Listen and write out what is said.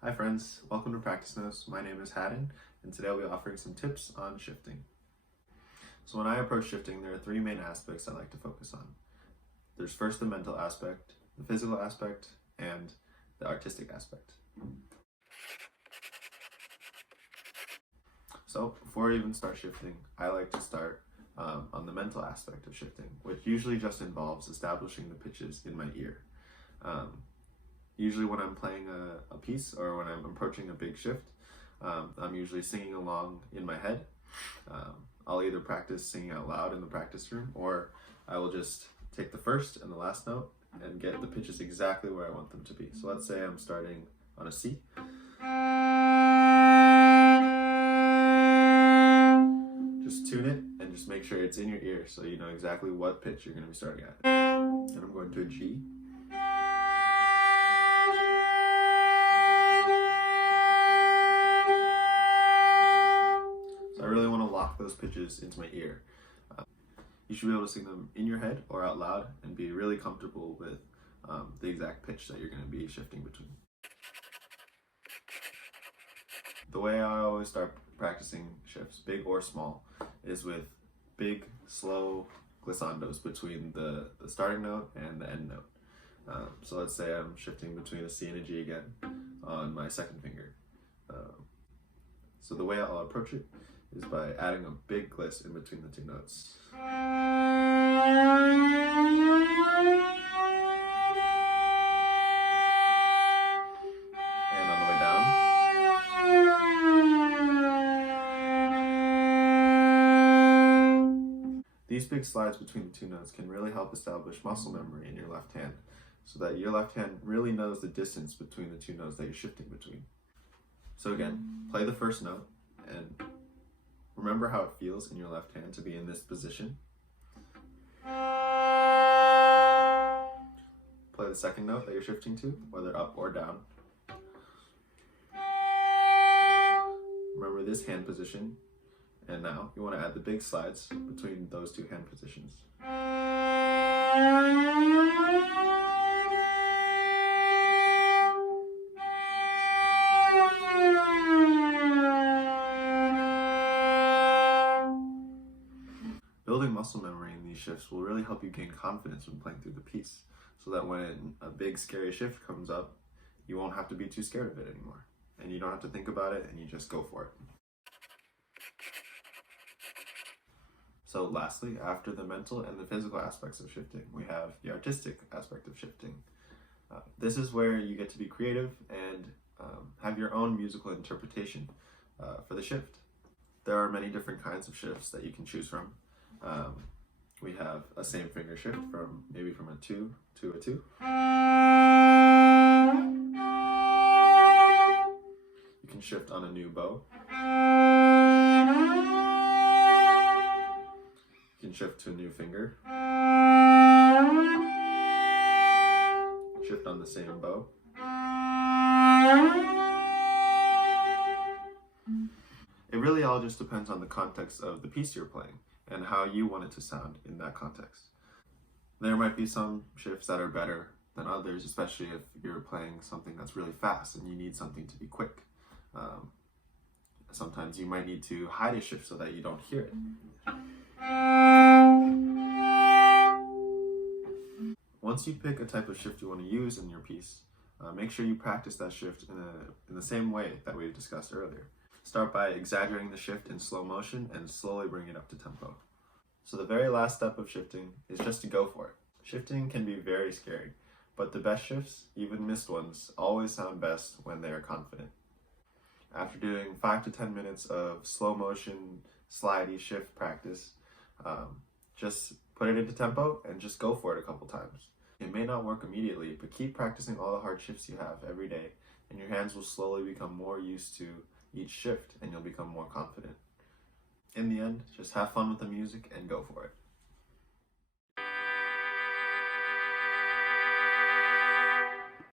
Hi friends, welcome to Practice Notes. My name is Haddon, and today I'll be offering some tips on shifting. So when I approach shifting, there are three main aspects I like to focus on. There's first the mental aspect, the physical aspect, and the artistic aspect. So before I even start shifting, I like to start on the mental aspect of shifting, which usually just involves establishing the pitches in my ear. Usually when I'm playing a piece or when I'm approaching a big shift, I'm usually singing along in my head. I'll either practice singing out loud in the practice room, or I will just take the first and the last note and get the pitches exactly where I want them to be. So let's say I'm starting on a C. Just tune it and just make sure it's in your ear so you know exactly what pitch you're going to be starting at. And I'm going to a G. So I really want to lock those pitches into my ear. You should be able to sing them in your head or out loud and be really comfortable with the exact pitch that you're going to be shifting between. The way I always start practicing shifts, big or small, is with big, slow glissandos between the starting note and the end note. So let's say I'm shifting between a C and a G again on my second finger. So the way I'll approach it is by adding a big gliss in between the two notes. And on the way down. These big slides between the two notes can really help establish muscle memory in your left hand, so that your left hand really knows the distance between the two notes that you're shifting between. So again, play the first note and remember how it feels in your left hand to be in this position. Play the second note that you're shifting to, whether up or down. Remember this hand position. And now you want to add the big slides between those two hand positions. Building muscle memory in these shifts will really help you gain confidence when playing through the piece, so that when a big scary shift comes up, you won't have to be too scared of it anymore. And you don't have to think about it, and you just go for it. So lastly, after the mental and the physical aspects of shifting, we have the artistic aspect of shifting. This is where you get to be creative and have your own musical interpretation for the shift. There are many different kinds of shifts that you can choose from. We have a same finger shift from maybe from a 2 to a 2. You can shift on a new bow. You can shift to a new finger. Shift on the same bow. It really all just depends on the context of the piece you're playing and how you want it to sound in that context. There might be some shifts that are better than others, especially if you're playing something that's really fast and you need something to be quick. Sometimes you might need to hide a shift so that you don't hear it. Once you pick a type of shift you want to use in your piece, make sure you practice that shift in the same way that we discussed earlier. Start by exaggerating the shift in slow motion and slowly bring it up to tempo. So the very last step of shifting is just to go for it. Shifting can be very scary, but the best shifts, even missed ones, always sound best when they are confident. After doing 5 to 10 minutes of slow motion, slidey shift practice, just put it into tempo and just go for it a couple times. It may not work immediately, but keep practicing all the hard shifts you have every day, and your hands will slowly become more used to each shift and you'll become more confident. In the end, just have fun with the music and go for it.